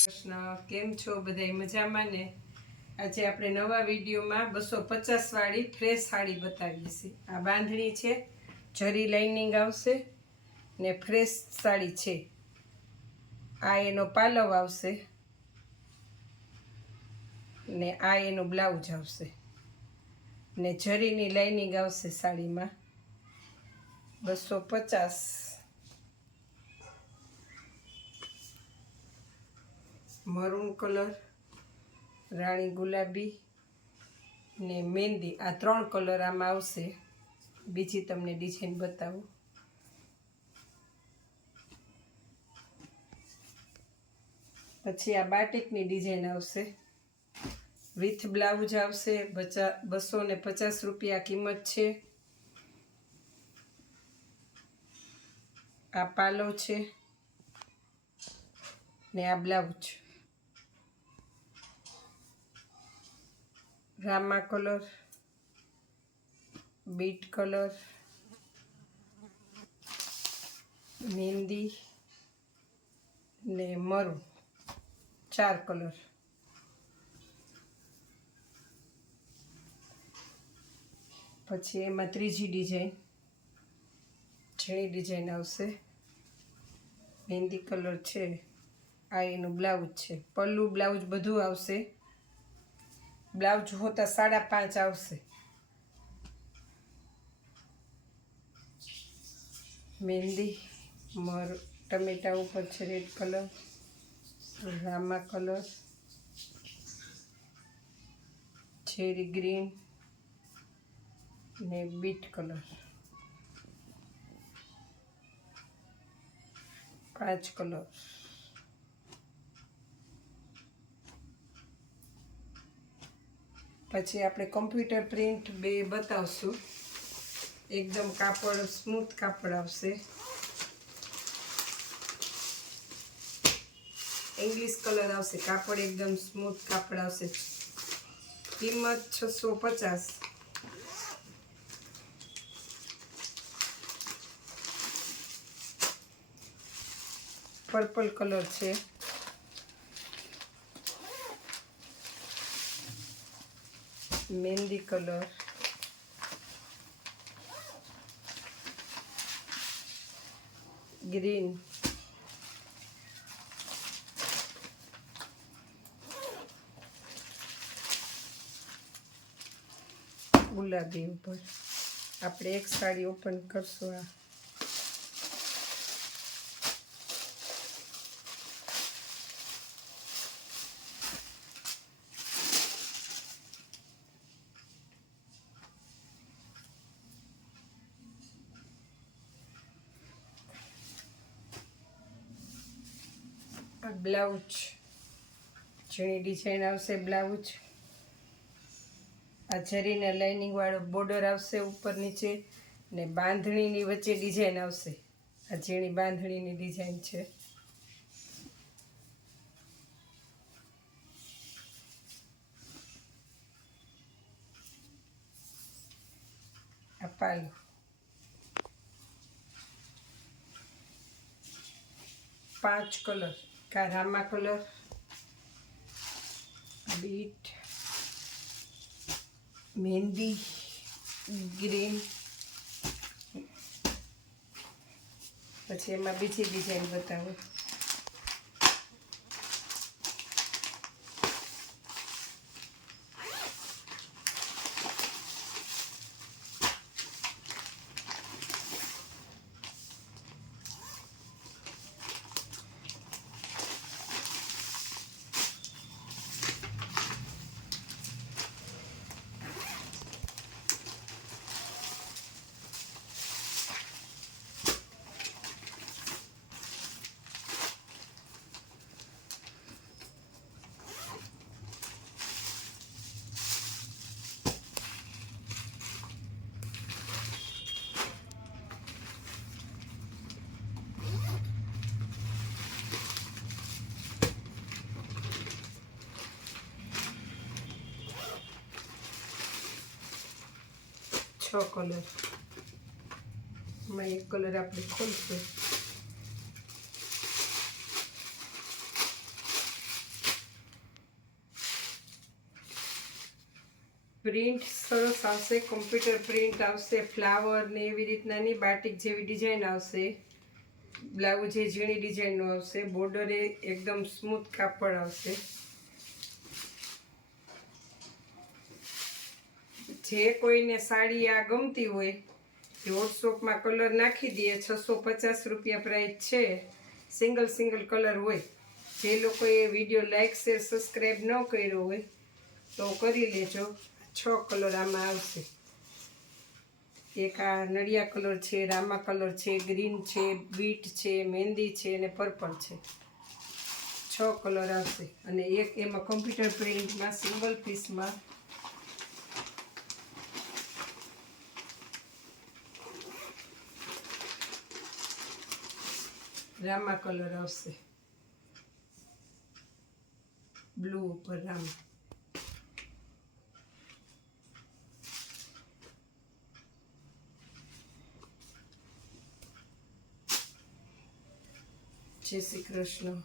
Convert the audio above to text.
કૃષ્ણ, કેમ છો બધાય મજામાં ને? આજે આપણે નવા વિડીયોમાં 250 વાળી ફ્રેશ સાડી બતાવીએ છીએ. આ બાંધણી છે, જરી લાઇનિંગ આવશે ને ફ્રેશ સાડી છે. આ એનો પાલવ આવશે ને આ એનો બ્લાઉઝ આવશે ને જરીની લાઇનિંગ આવશે સાડીમાં. 250. મરૂન કલર, રાણી ગુલાબી ને મહેંદી, આ 3 કલર આમાં આવશે. બીજી તમને ડિઝાઇન બતાવું. પછી આ બાટિકની ડિઝાઇન આવશે, વિથ બ્લાઉઝ આવશે. 250 રૂપિયા કિંમત છે. આ પાલવ છે ને આ બ્લાઉઝ. રામા કલર, બીટ કલર, મહેંદી ને મરૂન, 4 કલર. પછી એમાં ત્રીજી ડિઝાઇન, ઝીણી ડિઝાઇન આવશે. મહેંદી કલર છે. આ એનું બ્લાઉઝ છે. પલ્લુ બ્લાઉઝ બધું આવશે. બ્લાઉઝ હોતા 5.5 આવશે. મહેંદી ટમેટા ઉપર છે red colour, Rama colour, cherry green ને બીટ કલર, 5 કલર. પછી આપણે કમ્પ્યુટર પ્રિન્ટ 2 બતાવશું. એકદમ કાપડ સ્મૂથ કાપડ આવશે. ઇંગ્લિશ કલર આવશે. કાપડ એકદમ સ્મૂથ કાપડ આવશે. કિંમત 650. પર્પલ કલર છે. મહેંદી કલર, ગ્રીન, ગુલાબી ઉપર. આપણે એક સાડી ઓપન કરશું. આ બ્લાઉઝ, ઝીણી ડિઝાઇન આવશે. બ્લાઉઝ આ જરીના લાઇનિંગ વાળો બોર્ડર આવશે ઉપર નીચે ને બાંધણીની વચ્ચે ડિઝાઇન આવશે. આ ઝીણી બાંધણીની ડિઝાઇન છે. આ પાલવ, 5 કલર. કા રામા કલર, બીટ, મહેંદી, ગ્રીન. પછી એમાં બીજી ડિઝાઇન બતાવો. છ કલર. એમાં એક કલર આપણે ખોલશું. પ્રિન્ટ સરસ આવશે, કમ્પ્યુટર પ્રિન્ટ આવશે, ફ્લાવર ને એવી રીતનાની બાટિક જેવી ડિઝાઇન આવશે. બ્લાઉઝ એ ઝીણી ડિઝાઇનનું આવશે, બોર્ડર એ એકદમ સ્મૂથ કાપડ આવશે. જે કોઈને સાડી આ ગમતી હોય એ વોટ્સઅપમાં કલર નાખી દઈએ. 650 રૂપિયા પ્રાઇસ છે. સિંગલ કલર હોય. જે લોકોએ વિડીયો લાઈક શેર સબસ્ક્રાઈબ ન કર્યો હોય તો કરી લેજો. 6 કલર આમાં આવશે. એક આ નડિયા કલર છે, રામા કલર છે, ગ્રીન છે, બીટ છે, મહેંદી છે અને પર્પલ છે. 6 કલર આવશે. અને એક એમાં કમ્પ્યુટર પ્રિન્ટમાં સિંગલ પીસમાં રામા કલર આવશે. બ્લુ ઉપર રામા. જય શ્રી કૃષ્ણ.